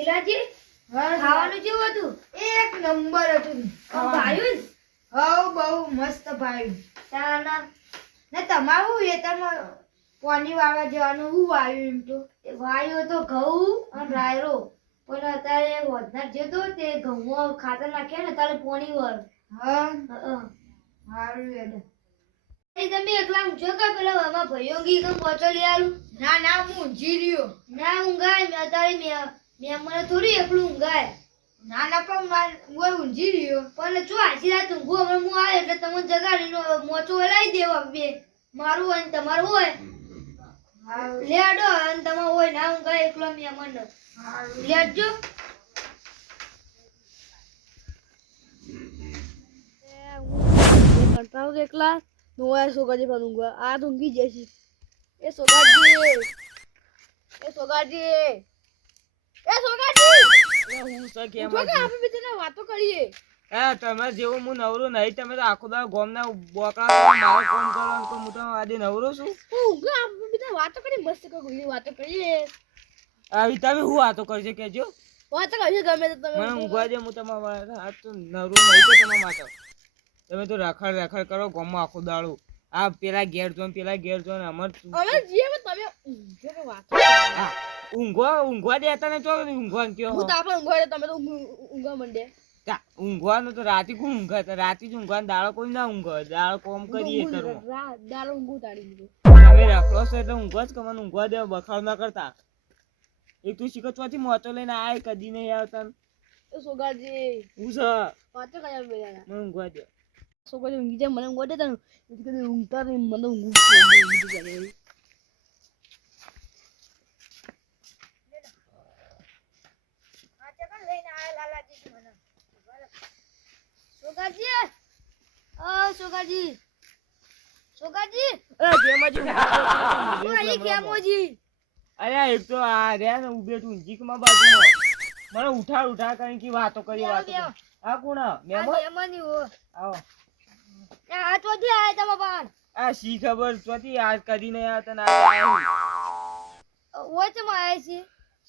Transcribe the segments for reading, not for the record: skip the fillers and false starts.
લીલાજી ખાવાનું કેવું હતું? એક નંબર હતું. ભાયું હવ બહુ મસ્ત ભાઈ. તાના ને તમારું એ તમે પાણી વાળવા જવાનું હું આવ્યું એમ તો વાયો તો ઘઉં અને રાયરો પણ અત્યારે વધનાર જે તો તે ઘઉં ખાતર નાખ્યા ને તારે પોણી વળ હા સારું હેડે. તમે એકલા ઊંઘો કે પેલા આમાં ભાઈઓ ગી કેમ પહોંચો લઈ આલું? ના ના હું ઊંઘી રહ્યો. ના ઊંઘાય મેં અત્યારે મને થોડી એકલું ઊંઘાય. ના ના પણ હું ઊંઘી રહ્યો. પણ જો આખી રાત ઊંઘું હમણાં હું આવે એટલે તમને જગાડીને મોચો હલાવી દેવો બે મારું હોય ને તમારું હોય લેડો અને તમારું હોય ના ઊંઘાય એકલો મહેમાન લેડજો. કંટાળો એકલા નોયા સોગાજી પર ઊંઘવા આ તો ઊંઘી જશે. એ સોગાજી હું તો કેમ આપણે બીજાને વાતો કરીએ. તમે જેવું હું નવરો નહીં તમે તો આખો દાડો ગોમના બોકડા મારો કોમ કરવાનું તો હું તો આજે નવરો છું. હું ઊંઘે આપણે બીજા વાતો કરી મસ્ત કોઈ વાતો કરીએ. આવી તમે હું વાતો કરજો કેજો વાતો કરીએ ગમે તો તમે મને ઊંઘવા દે હું તમારા આ તો નવરો નહીં તો તમારા માટે તમે તો રખડ કરો ગોમમાં આખો દાડો આ પેલા ઘેર જો અમાર અમે જીએ તમે ઊંઘે કે વાતો ઊંઘવા દેતા ને ચો ઊંઘવાનું કયો હું તો આપણે ઊંઘવા તમે તો ઊંઘવા મંડે. ઊંઘવાનું તો રાતે કોણ ઊંઘે રાતે જ ઊંઘવાનું દાડો કોઈ ના ઊંઘે દાડો કોમ કરીએ દાડો ઊંઘું તાળી દીધું તમે રખડો છો એટલે ઊંઘો જ કમાને ઊંઘવા દે બખાડ ના કરતા. એક તું શીખો ચોથી મોચો લઈને આય કદી નહીં આવતા એ સોગાજી હું છે વાતો કર્યા બેડા મને ઊંઘવા દે. સોગાજી ઊંઘી જાય મને ઊંઘવા દેતા ને કદી ઊંઘતા નહીં મને ઊંઘું અરે એક તો આ રે ને ઉભે તું જીકમાં બાજુમાં મને ઉઠા કરીને કી વાતો કરી વાતો આ કોણ મહેમાન આવો આ શી ખબર ચોથી આજ કદી નહીં આવતા ને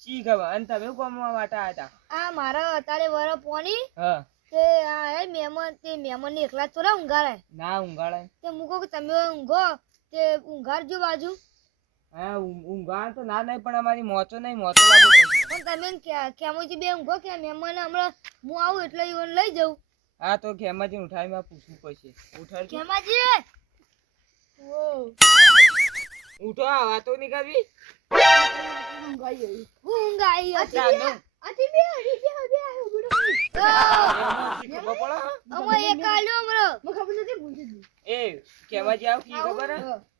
શી ખબર અને તમે કોમ વાટા હતા આ મારા અત્યારે વર પોણી હા તે આ મહેમાન ને એકલા થોડા ઊંઘાડે ના ઊંઘાડાય તે મૂકો કે તમે ઊંઘો તે ઊંઘાડજો બાજુ. હા ઊંઘા તો ના નહીં પણ અમારી મોચો નહીં મોચો લાગુ પણ તમે ખેમોજી બે ઊંઘો કે મહેમાન હમણાં હું આવું એટલે ઈવન લઈ જાઉં. હા તો ખેમાજી ઉઠાવી માં પૂછવું પડશે ઉઠાડ ખેમાજી ઉઠો આ વાતો નહીં કરવી ઊંઘ આવી એ ખેમાજી આવ કી ખબર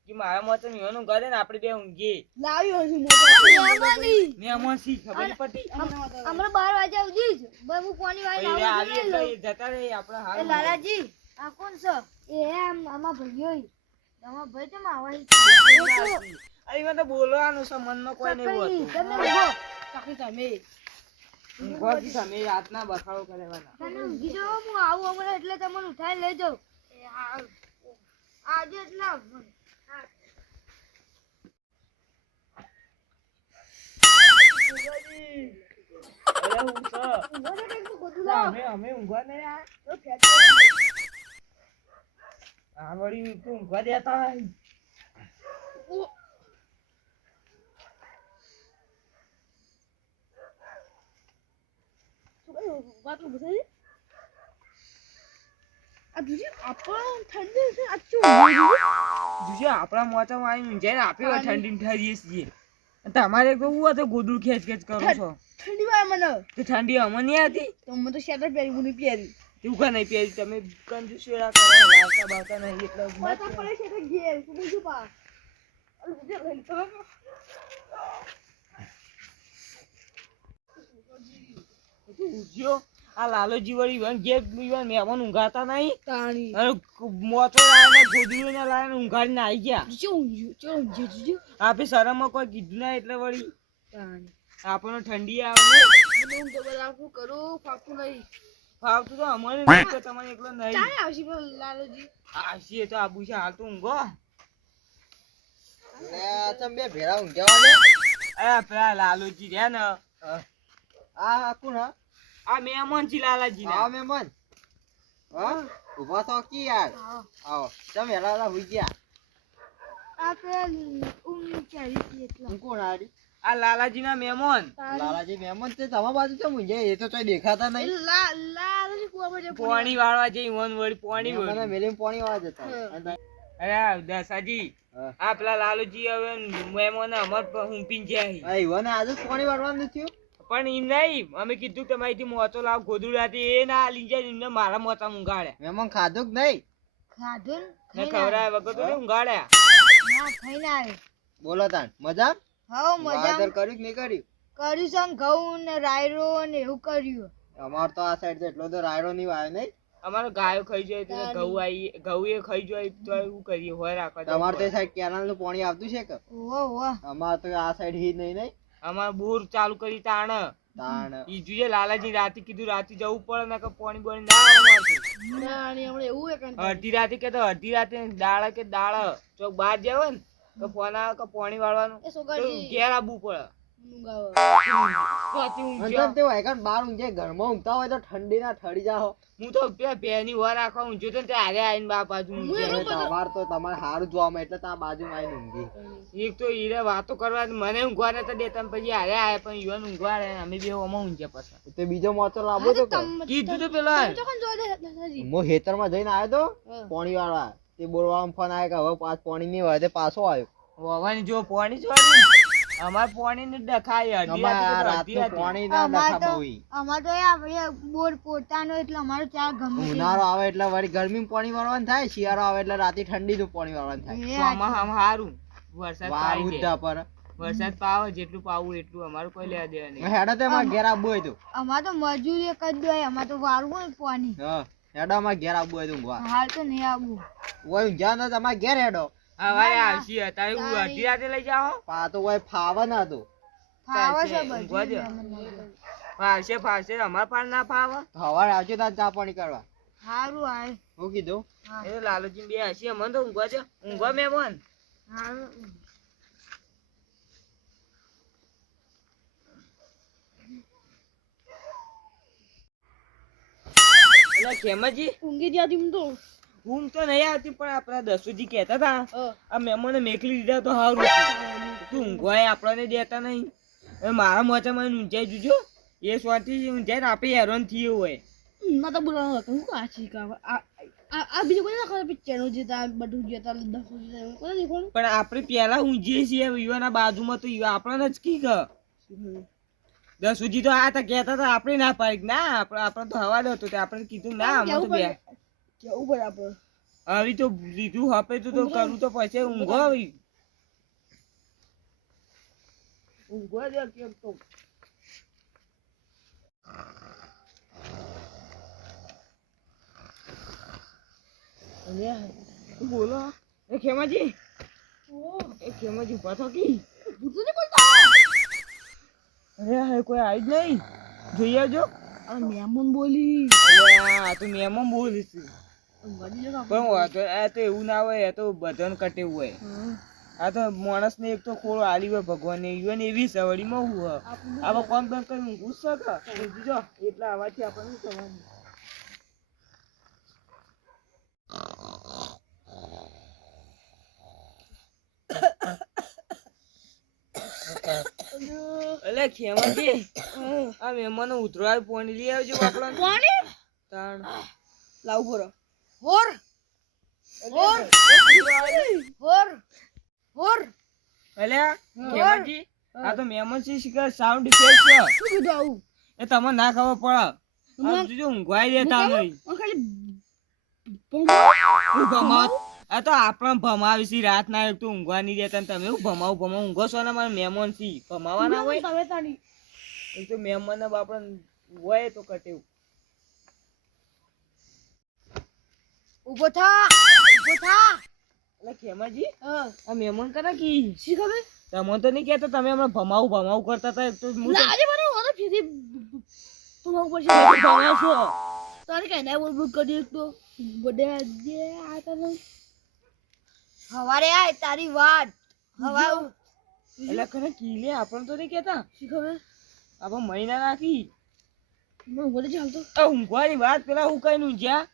કે મારા મોચો નિવાનું ઘરે ને આપણે બે ઊંઘીએ મહેમાન શી ખબર નહીં પડતી હમણાં 12 વાગ્યા સુધી જ બસ હું પાણી વાળી આવી એટલે જતા રહે આપણે હાલ લાલાજી આ કોણ છે? એ આમાં ભાઈઓ તમારા ભાઈ કેમ આવાય? અરે મને તો બોલવાનું છે મનમાં કોઈ નહીં હોતું તમે ઊંઘો. ઊંઘવાથી તમે રાતના બખાડો કરેવાના તમે ઊંઘી જાઓ હું આવું હમણાં એટલે તમને ઉઠાઈ લઈ જાઉં. આજે જ ના અમે ઊંઘવા નહીં આ વળી તું ઊંઘવા દેતા આપણા મોચામાં આવી ઊંઝાઈ આપી ઠંડી ઠરીએ છીએ તમારે તો હું હતો ગોદડું ખેંચ કરો છો ઠંડી વાય મને તો ઠંડી અમને નહીં આવતી તો મને તો શેટર પહેરી મને પહેરી તું કા નહીં પહેરી તમે કંજુસેડા કરો લાવતા બાવતા નહીં એટલે માતા પડે છે તો ઘેર તું બીજું પા ઉજ્યો આ લાલોજી વળી ઘેર મહેમાન ઊંઘાતા નહીં તાણી મોચો લાવીને ગોદડું ને લાવીને ઊંઘાડીને આવી ગયા આપે શરમમાં કોઈ કીધું ના એટલે વળી આપણને ઠંડી આવે કરું ફાકતું નહીં ફાવતું તો અમારે નહીં તો તમારે એકલો નહીં ચાલે આવશે લાલોજી આવશે તો આબુ છે હાલ તો ઊંઘો તમે બે ભેરા ઊંઘ્યા અરે પેલા લાલુજી રહ્યા ને આ કોણ હા આ મહેમાન છે લાલાજી આવો મહેમાન હા ઉભા થો કી યાર આવો તમે હેલા હુઈ ગયા આપણે ચાલી છીએ એટલે હું કોણ આડી આ લાલાજી ના મહેમાન લાલાજી મહેમાન તે તમારા બાજુ કેમ હુઈ જાય એ તો તોય દેખાતા નહીં લાલાજી કુવામાં જે પાણી વાળવા જઈ વન વળી પાણી મને વળી મેલીને પાણી વાળવા જતા અરે દસાજી હા. આ પેલા લાલુજી હવે મહેમાન અમાર હુંપીન જાય આ ઈવોને આજે જ પાણી વાળવાનું થયું પણ એમ નહીં અમે કીધું કે તમારીથી મોતો લાવ ગોદડું રાતે એ ના લઈ જાય એમને મારા મોતા ઊંઘાડ્યા મહેમાન ખાધું કે નહીં ખાધું ને ખવડાવ્યા વગર તો ઊંઘાડ્યા ના ખાઈને આવે બોલો તાન મજા હવ મજા વાવેતર કર્યું કે નહીં કર્યું કર્યું છે ને ઘઉં ને રાયરો ને એવું કર્યું અમાર તો આ સાઈડ એટલો તો રાયડો નહીં વાયો નહીં અમારો ગાયો ખાઈ જાય તો ઘઉં આવી ઘઉં એ ખાઈ જાય તો એવું કરીએ હોય રાખવા તમારે તો સાઈડ કેનાલ નું પાણી આવતું છે કે ઓહો અમાર તો આ સાઈડ હી નહીં નહીં અમારે બોર ચાલુ કરી તાણ તાણ ઈ જોઈએ લાલાજી રાતે કીધું રાતે જવું પડે ને કે પાણી બોણી ના આવે અમારે ના અને હમણાં એવું હે કાંઈ. અડધી રાતે કે તો અડધી રાતે દાળ કે દાળ ચોક બહાર જાવ ને તો ફોન આવે કે પાણી વાળવાનું એ તો સોગાજી ઘેર આવવું પડે ઊંઘાવો. રાતે અને ઊંઘ્યો. તમ તે વાયકાન બાર ઊંઘે ઘરમાં ઊંઘતા હોય તો ઠંડી ના ઠરી જાઓ હું તો બે ભેની વાર રાખવા ઊંઘ્યો તો ને ત્યારે આવીને બાપ બાજુ ઊંઘ્યો. અને તમાર તો તમારે સારું જોવામાં એટલે ત્યાં બાજુમાં આવીને ઊંઘી એક તો હીરે વાતો કરવા મને ઊંઘવા નતા દેતા ને પછી હારે આયા પણ યુવાન ઊંઘવા રહે અમે બે ઓમાં ઊંઘ્યા પાછા તે બીજો મોચો લાવો તો કે કીધું તો પેલા તમે ચોકન જોવા દે દાદાજી. હું ખેતરમાં જઈને આવ્યો તો હા. પાણી વાળવા તે બોલવામાં ફોન આવ્યો કે હવે પાછ પાણી નહીં વાળે તે પાછો આવ્યો હોવાની જો પાણી જ વાળ્યું અમાર પાણી ને ડખાય અડધી અમારે રાતે આ તો અડધી રાતનું રાતે. પાણી ના અમાર ડખા તો બહુ ઈ. અમાર તો આ બોર પોતાનો એટલે અમારું ચા ગમે તે. ઉનાળો આવે એટલે વળી ગરમી પાણી વાળવાનું થાય શિયાળો આવે એટલે રાતે ઠંડી નું પાણી વાળવાનું થાય એ આમાં આમ હારું વરસાદ વાર પાડી દે. ઉદ્ધા પર વરસાદ પાવે જેટલું પાવું એટલું અમારું કોઈ લેવા દેવા નહીં. હેડો તે માં ઘેર આવવું હોય તો અમાર તો મજૂરી કરી દો અમાર તો વારવું હોય પાણી હા હેડો માં ઘેર આવવું હોય તો ઊંઘવા હાલ તો નહીં આવવું ઓય ઊંઘ્યા ન તમારે ઘેર હેડો હવારે આવશે અત્યારે હું અડધી રાતે લઈ જાઓ પા તો ઓય ફાવા ના તો ફાવે છે ચાલશે, ઊંઘવા દે. બધું ફાવશે ફાવશે અમાર પાર ના ફાવે સવારે આવજો તાર ચા પાણી કરવા હારું હાલ હું કીધું એ તો લાલુજી બે હસી અમને તો ઊંઘવા દે ઊંઘવા મહેમાન હારું એટલે ખેમાજી ઊંઘી જતી હું તો. ઊંઘ તો નહીં આવતી પણ આપણા દસુજી કહેતા હતા હા. આ મહેમાને મેકલી દીધા તો સારું હતું. તું ઊંઘવાય આપણને દેતા નહીં હવે મારા મોચામાં ઊંચાઈ જુજો એ સ્વાથી ઊંચાઈ ને આપણે હેરાન થઈએ હોય ના તો બોલાવો હતો હું કાચી કામ આ બીજું કોઈ ના ખબર પિક્ચરનું જે તા બધું જે તા દસો જે કોઈ દેખવાનું. પણ આપણે પહેલા ઊંઘીએ છીએ યુવાના બાજુમાં તો આપણને જ કી ક દસુજી તો આ તા કહેતા હતા આપણે ના પાડી ના આપણે તો હવા દો તો આપણે કીધું ના અમે તો બે કેવું બરાબર. આવી તો લીધું હપે તો કરવું તો પછી ઊંઘો આવી ઊંઘવા દે કેમ તો અલ્યા તું બોલો એ ખેમાજી એ ખેમાજી ઉભા થો કી ભૂતું નહીં બોલતા. અરે હા કોઈ આવી જ નહીં જોઈ આવજો આ મહેમાન બોલી. અલ્યા આ તો મહેમાન બોલે છે ઊંઘવાની જગા પણ વાંધો આ તો એવું ના હોય આ તો બધાને કટેવું હોય આ તો માણસને એક તો ખોળો આલી હોય ભગવાનને ઈવન એવી સવડીમાં હું આવા કોમ બંધ કરી ઊંઘું શકે જો એટલા આવાથી આપણને શું થવાનું અલે ખેમાજી આ મહેમાનો ઉતરવા પાણી લઈ આવજો આપણને પાણી તાણ લાવ બોરો. હોર હોર હોર અલ્યા ખેમાજી આ તો મહેમાન છે શિકાર સાઉન્ડ ઇફેક્ટ છે શું કીધું આવું? એ તમને ના ખબર પડે આ જોજો ઊંઘવાઈ દેતા નહીં આ ખાલી હું ભમાવ આ તો આપણા ભમાવી છે રાત ના એક તો ઊંઘવા નહીં દેતા ને તમે એવું ભમાવ ઊંઘો છો ને મારા મહેમાન છે ભમાવાના હોય તમે તારી એક તો મહેમાન ના બાપડા હોય તો કટેવું ઉભો થા એટલે ખેમાજી હા આ મહેમાન કરા કી શી ખબર તમે તો નહીં કહેતા તમે હમણાં ભમાવ કરતા હતા એક તો હું તો લાજે મને ઓનો ફીધી તમારો પછી ભમાવ છો તારે કઈ ના બોલ બોલ કરી એક તો બધા જે આ તને હવારે આય તારી વાત હવા એટલે ખરે કીલે આપણને તો નહીં કહેતા શી ખબર આપણે મહિના નાખી મને બોલે છે હાલ તો આ ઊંઘવાની વાત પેલા હું કઈ ઊંઘ્યા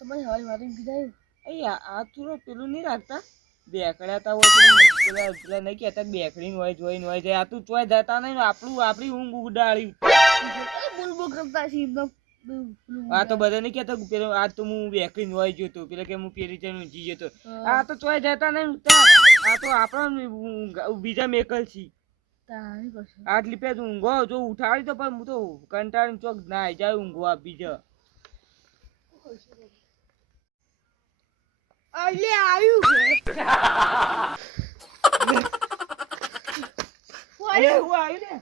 તમારી હવારી વાત કીધા અહીંયા આ થોડું પેલું નહીં રાખતા બેકડાતા હોય પેલા પેલા નહીં કહેતા બેકડીને હોય જોઈને હોય જાય આ તું ચોય જતા નહીં ને આપણી ઊંઘ ઉડાડી બોલ કરતા છે આ તો બધા નહીં કહેતા પેલો આ તો હું બેકડીને હોય જોતો પેલા કે હું પેલી જઈને ઊંઘી જતો આ તો ચોય જતા નહીં આ તો આપણા બીજા મેકલ છી તારી કરશે આટલી પેજ ઊંઘો જો ઉઠાડી તો પણ હું તો કંટાળીને ચોક ના જાય ઊંઘવા બીજા અલે આવ્યું અરે હું આવ્યું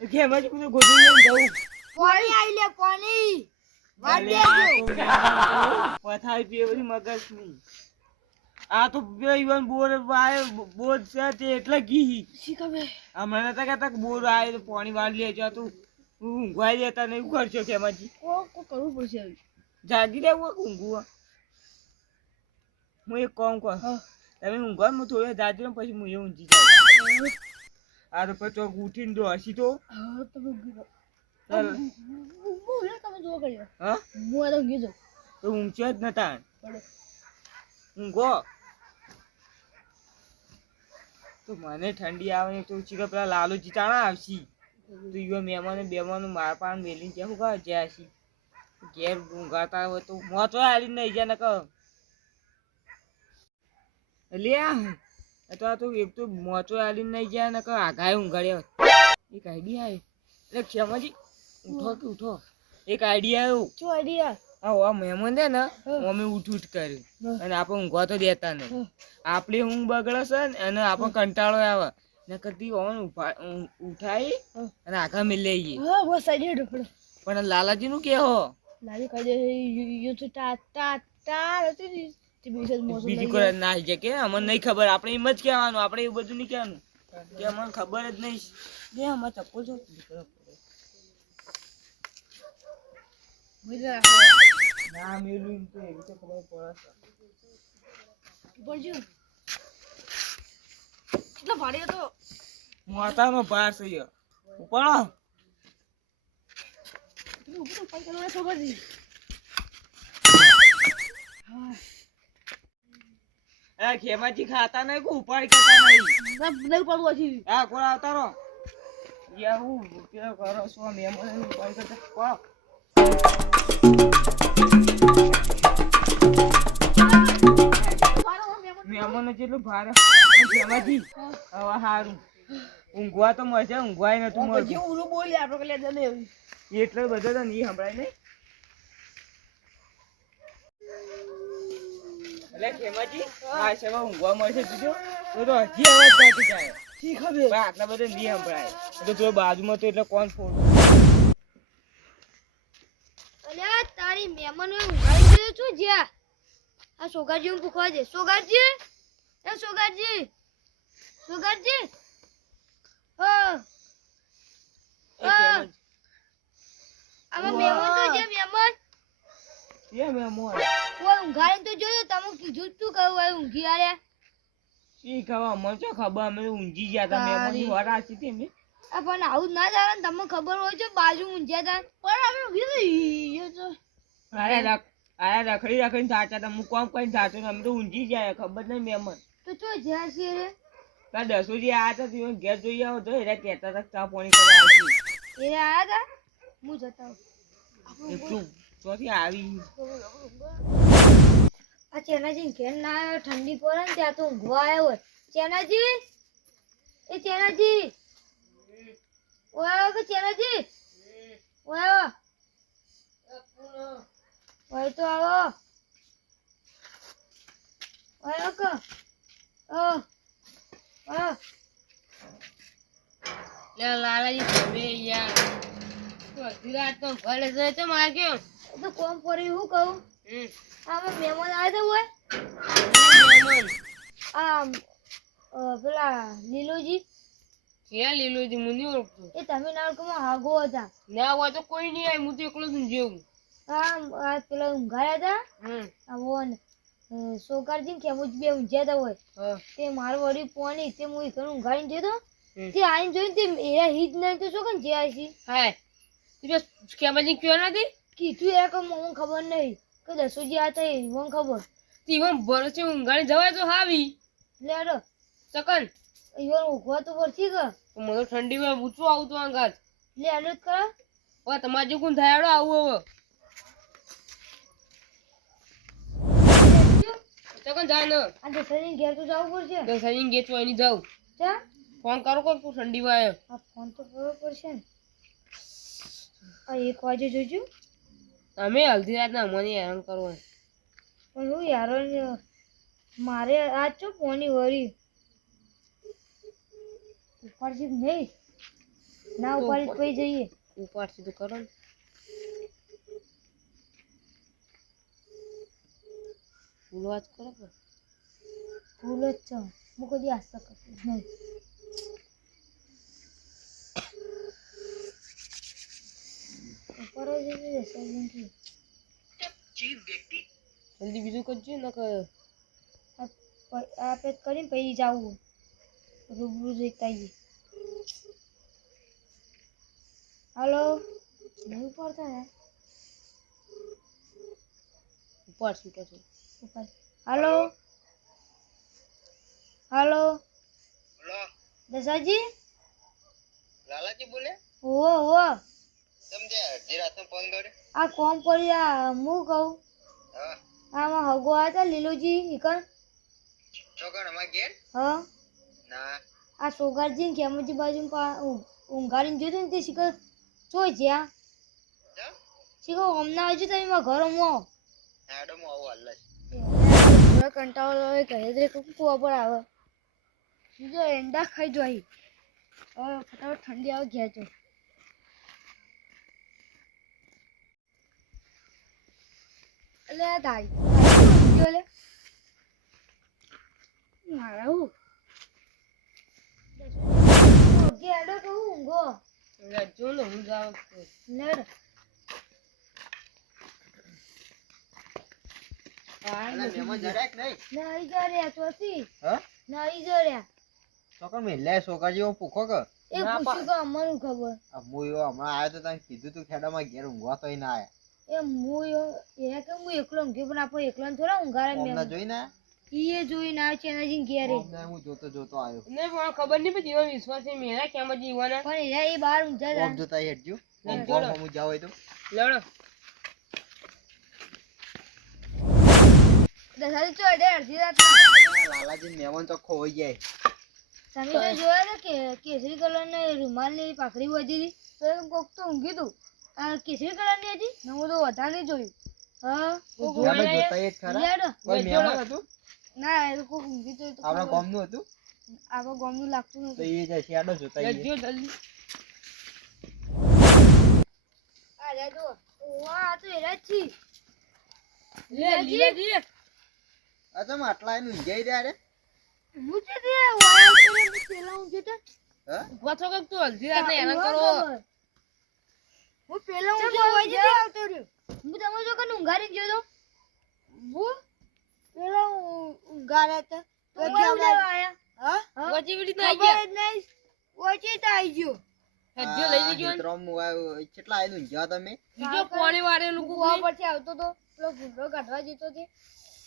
ને કેમ જ બધું ગોઠવી લઈને જવું પાણી આઈ લે પાણી પથારી પીએ બધી મગજ ની આ તો ઈવન બોર આયો બોર છે તે એટલે કી શીખવે હમણાં નતા કહેતા કે બોર આયો તો પાણી વાળી લેજો તું ઊંઘવાઈ દેતા નહીં શું કરશો કેમાંથી કો કરવું પડશે જાગી રહેવું ઊંઘવું હું એક કામ કર તમે ઊંઘવા હું થોડે જાગી રહું પછી હું એ ઊંઘી જાઉં આ તો પછી ચોક ઉઠીને તો હસી તો હા તમે ગીધો ચાલ તમે જો કર્યો હા હું આ તો ગીધો તો ઊંઘ્યો જ નતા પડે ઊંઘો તો મને ઠંડી આવે ને તો ચીકા પેલા લાલુજી ચાણા આવશી તો ઈવા મહેમાનો માર પાન મેલીને ક્યાં હું કહે જ્યાં છી ઘેર ઊંઘાતા હોય તો મોચો હાલી નહીં જ્યાં નક લે આ તો એક તો મોચો હાલીને નહીં જ્યાં નક આઘાય ઊંઘાડ્યા એક આઈડિયા આવ્યો એટલે ક્ષમાજી ઉઠો કે ઉઠો એક આઈડિયા આવ્યો શું આઈડિયા આ મહેમાન છે ને અમે ઉઠ કર્યું અને આપણે ઊંઘવા તો દેતા નહીં આપણી ઊંઘ બગડે છે ને અને આપણને કંટાળો આવે ને કદી ઉઠાઈ અને આખા મિલે હા બસ આઈડિયા ઢોકળો પણ લાલાજી નું કેહો લાલી કહી દે યુ તો તા હતી તે બીજું મોસમ બીજું કોઈ ના છે કે અમને નહીં ખબર આપણે એમ જ કહેવાનું આપણે એવું બધું નહીં કહેવાનું કે અમને ખબર જ નહીં લે અમારે ચપ્પલ છો ના મેલું તો એવી તો ખબર પડે પડજો કેટલો ભારે હતો મોટાનો ભાર છે યાર ઉપાડો ઉપર ઉપર કરવા તો કરી હા ખેમાજી ખાતા નહીં કો ઉપાડી કરતા નહીં નહીં પડવું હતી હા કોણ આવતા રહો યાર હું કેવો કરો છો મહેમાન ઉપાડી કરતા કોણ મહેમાનો જેટલું ભારે ખેમાજી હવે સારું ઊંઘવા તો મજા ઊંઘવાય નતું મળતું ઓલું બોલી આપણે કલે જને એટલો બધો તો નહીં સંભળાય નહીં એટલે ખેમાજી આ સેવા ઊંઘવા મળશે તું તો હજી અવાજ થતી જાય શી ખબર પણ આટલા બધા નહીં સંભળાય તો તું બાજુમાં તો એટલે કોણ ફોન અલ્યા તારી મહેમાનો ઊંઘાડી ગયો છું જ્યાં આ સોગાજી હું પૂછવા દે સોગાજી એ સોગાજી સોગાજી હા ખેમાજી આમાં મહેમાન તો જે મહેમાન એ મહેમાન કોઈ ઊંઘાડીને તો જોયો તમે કીધું તું કહું ભાઈ ઊંઘી આરે શી ખબર અમને શું ખબર અમે ઊંઘી ગયા હતા મહેમાનની વાર આસી હતી અમે આ પણ આવું ના ચાલે ને તમને ખબર હોય છે બાજુ ઊંઘ્યા હતા પણ આપણે કીધું તો આયા રખડીને થાચા હતા હું કોમ કરીને થાચો અમે તો ઊંઘી ગયા ખબર નહીં મહેમાન તો ચો જ્યાં છે રે તાર દસોજી આયા હતા તમે ઘેર જોઈ આવો તો એરા કહેતા હતા ચા પાણી કરવા આવતી એ આયા હતા હું જતા એટલું ચોથી આવી આ ચેનાજી ઘેર ના આવ્યો ઠંડી પડે ને ત્યાં તો ઊંઘવા આવ્યો હોય ચેનાજી એ ચેનાજી ઓય કે ચેનાજી ઓય ઓય તો આવો ઓય કે લાલાજી તમે યાર તો અડધી રાત તો ઘરે જઈ તો માગ્યો એ તો કોમ પડી હું કહું આમાં મહેમાન આવ્યા હતા હોય પેલા લીલુજી ક્યાં લીલુજી મુની ઓળખતો એ તમિલનાડુમાં હાગો હતા ના હોય તો કોઈ નહીં આવે હું તો એકલો જ જેવું આ પેલા ઊંઘાયા હતા આવો સોકારજી ને કેમુજ બે ઊંઘ્યા હતા હોય તે મારું વળી પોણી તે હું ઘર ઊંઘાડીને જતો તે આઈને જોઈને તે એ હિજ નહીં તો શું કન જે આઈ હાય તું બસ કેમજી કયો નથી કીધું એ કે મને ખબર નહીં કે દસોજી આ થઈ મને ખબર તીવન ભરોસે ઊંઘાણી જવાય તો હાવી લે આડો ચકન ઈવન ઉભો તો પડતી કે મને તો ઠંડીમાં ઊંચું આવતું અંગાત લે આડો જ કરા હવે તમારે જો કોણ થાય આવું હવે ચકન જાય ને આ દસોજી ઘેર તો જવું પડશે તો સજીન ગેટ વાયની જાઉં ચા ફોન કરો કોણ તું ઠંડીમાં આવ્યો આ ફોન તો કરવો પડશે ને આ 1 વાગે જોજો અમે હલ્દી રાતના મને હેરાન કરો પણ હું યાર મારે આજ ચો પોની વળી ઉપાડશે કે નહીં ના ઉપાડી તો પછી જઈએ ઉપાડ સીધું કરો ને ફૂલ વાત કરો કે ભૂલ જ છે હું કદી આશા કરતી જ નહીં ઉપર જ જઈને દસોજી જલ્દી બીજું કરજો ને કે આ પેક કરીને પછી જાવું રૂબરૂ જઈતા આવીએ હાલો નહીં ઉપાડતા ને ઉપાડ શું કે છે ઉપાડ હાલો હાલો દસાજી લાલાજી બોલે ઓ સમજે અડધી રાતનો ફોન કર્યો આ કોમ પડી આ હું કહું હા આમાં હગો આવ્યા હતા લીલુજી ઈકણ છોકરા અમાર ઘેર હા ના આ સોગારજી કેમજી બાજુ ઊંઘાડીને જોયું ને તે શીખર ચોઈ જ્યાં જા શીખો હમણાં આવજો તમે મારા ઘર હમણાં હેડો મો આવો અલ્લા થોડા કંટાળો આવે ઘરે જ કુવા પર આવે બીજો એંડા ખાઈ જોઈ હવે ફટાફટ ઠંડી આવે ઘેર જો એટલે તારી ઊંઘ્યો લે મારા હું ઘેડો તો ઊંઘો જો ને હું જાવ લેડ અલા મહેમાન જરાક નહીં ના આવી જા રહ્યા ચોથી હા ના આવી જા રહ્યા છોકરા મે લે છોકરા જેવો પૂખો કે એ પૂછ્યું કે અમને ખબર આ હું એવો હમણાં આવ્યો તો તને કીધું તું ખેડામાં ઘેર ઊંઘવા તોય ના આયા એ એ કે હું એકલો ઊંઘ્યો પણ આપણે એકલા થોડા ઊંઘાડે અમને મેં જોઈને ઈએ જોઈને આવે છે એના ઘેરે અમને હું જોતો આવ્યો ને પણ ખબર નહીં પછી એવો વિશ્વાસ છે મેરા કેમ જ ઈવાના પણ એરા એ બહાર ઊંઘા હતા ઓમ જોતા હેડજો ઓમ જોડો. ઓમ હું જાવ હોય તો લડો દસાજી ચો અડે અડધી રાત લાલાજી મહેમાન તો ખોવાઈ જાય તમે તો જોયા હતા કે કેસરી કલર ને રૂમાલ ની પાઘડી વધી હતી તો કોક તો ઊંઘી તું આ કેસરી કલર ની હતી ને હું તો વધારે જોયું હા કોક આપણે જોતા જ ખરા લેડો કોઈ મહેમાન હતું ના એ તો કોક ઊંઘી તો આપણા ગામનું હતું આપણા ગામનું લાગતું તો નતું એ જાય શેડો જોતા આઈએ. લડજો જલ્દી આ લે જો ઓવા આ તો એરા જ છી લે લીલાજી આ તમે આટલા એને ઊંઘાઈ રહ્યા રે હું છે તે વાયા કરે પેલા ઊંઘી તો હા પાછો કઈક તું હલ્દી રાતના હેરાન કરો હું પેલા ઊંઘી આવતો રહ્યો હું તમે જો કને ઊંઘાડી ગયો તો હું પેલા ઊંઘાડ્યા હતા તો કેમ આયા હા વચ્ચે વિડી ના આવી ગયા નહીં ઓછી તો આવી ગયો હજ્જો લઈ લીજો ને. ચિત્રોમાં આવ્યો કેટલા એને ઊંઘ્યા તમે બીજો પાણી વાળેલું કુવા કુકુ પરથી આવતો તો પેલો ભૂંડો કાઢવા જતો તે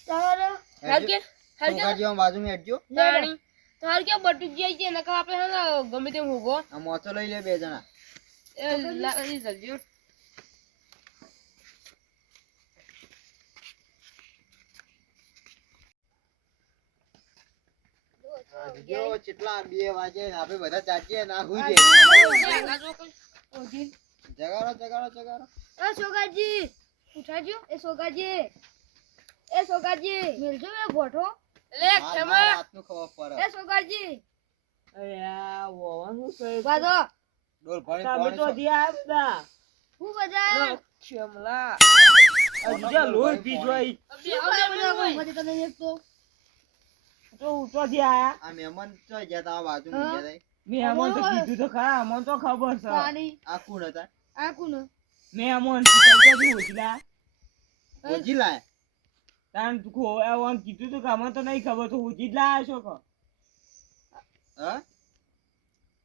તમારે હાલ કે હાલ કે છોકરા જેવા બાજુમાં હેડજો તાણી તો હાલ કે બટુ જાય છે નકા આપણે હે ને ગમે તેમ હોગો આ મોચો લઈ લે બે જણા એ લાગી જલ્દી જો કેટલા 2 વાગે ને આપણે બધા જાગીએ ના હુઈ ઓજી જગાડો એ સોગાજી ઉઠાજો એ સોગાજી મિલજો એ ગોઠો લે ક્ષમા રાતનું ખબર પડે એ સોગાજી અરે આ વોવા શું કહે બાદો ડોલ ભણી તમે પાણી તો છો. ધ્યા આપતા હું બધા શમલા અજ્જા લોહી પીજવાઈ તમે એક તો ઉઠો ધ્યા આ મહેમાન ચોય ગયા તા બાજુમાં ગયા તા મહેમાન તો કીધું તો ખરા અમને તો ખબર છે પાણી આ કોણ હતા આ કોનો મહેમાન કીધું હોજલા ઓજી લાય તાન તું આમ કીધું તો કે અમને તો નહીં ખબર તો હોજી જ લાયા છો કે હા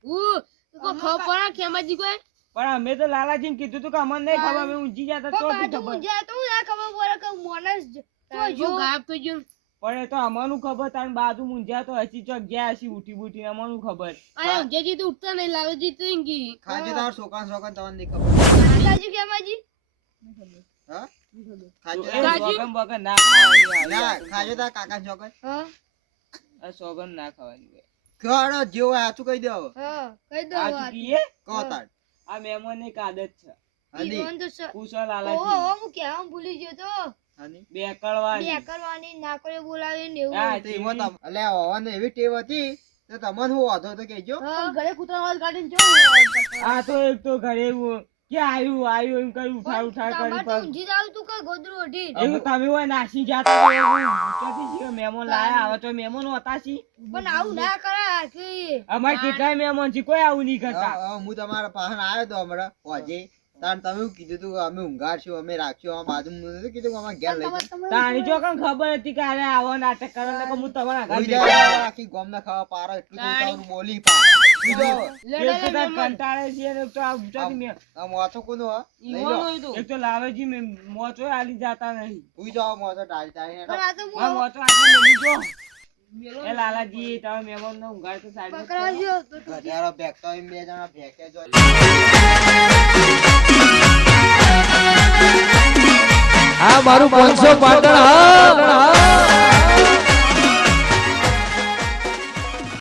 ખબર ખેમાજી કોઈ પણ અમે તો લાલાજીને કીધું તું કે અમને નહીં ખબર અમે ઊંઘી ગયા તો પણ તો બાજુ ખબર ઊંઝા તો ના ખબર પડે કે માણસ તો જો ગાયબ થઈ ગયો પણ એ તો અમારું ખબર તાર બાજુ મૂંઝ્યા તો હસી ચોક ગયા હસી ઉઠી બુઠી અમારું ખબર અરે ઊંઝાજી તો ઉઠતા નહીં લાલુજી તો ઈંગી ખાજો તાર છોકરા છોકરા તમને નહીં ખબર બાજુ કેમાજી હા તો ખાજો એ સોગન બગન ના ખાવાની ના આવી ખાજો તાર કાકા છોકરા હા આ સોગન ના ખાવાની હોય. ખાડો જેવો સાચું કહી દો હવે હા કહી દો આ વાત ચૂકીએ કહો તાર આ મહેમાન એક આદત છે હની ઈવન તો કુશળ ઓહો લાલાજી હું કહેવા ભૂલી ગયો તો હની બે બેકળવાની કરવાની નાકોરે બોલાવીને ને એવું હા, તે એમાં અલે હોવાને એવી ટેવ હતી તો તમને શું વાંધો તો કહેજો હા ઘરે કૂતરા અવાજ કાઢીને જો આ તો એક તો ઘરે એવું કે આવ્યું એમ કરી ઉઠાડ ઉઠાડ કરી તમારે તો પણ ઊંઘી જાવ તું કે ગોદરું ઓઢી એવું તમે હોય નાસી ગયા તો ચોથી છે મહેમાન લાયા હવે તો મહેમાન હતા છી પણ આવું ના કરાય કે અમારે કેટલાય મહેમાન છે કોઈ આવું નહીં કરતા હું તમારા પાસે આવ્યો તો હમણાં હોજે તાર તમે એવું કીધું તું કે અમે ઊંઘાડશું અમે રાખશું આ બાજુ કીધું કે અમારે ઘેર લઈ જાઓ. તારી જો કણ ખબર હતી કે અરે આવો નાટક કરો ને હું તમારા ઘર હોઈ ભેગા જાય, આખી ગામના ખાવા પારો એટલું તો તારું બોલી પા બીજો એક તો તાર કંટાળે છે ને એક તો આ ઊંચાથી આ મોચો કોનો હા લઈ જાઓ. એક તો લાવેજી મોચો આલી જાતા નહીં હુઈ જાઓ મોચો ટાળી ટાળી પણ આ તો આ હું મોચો આટલે મેલી જો એ લાલાજી તમે મહેમાન નો ઊંઘાડ તો સાઈડ પકડાવજો તો ગધેડો ભેગતો એમ બે જણા ભેગે જો આ મારું 500 પાટણ હા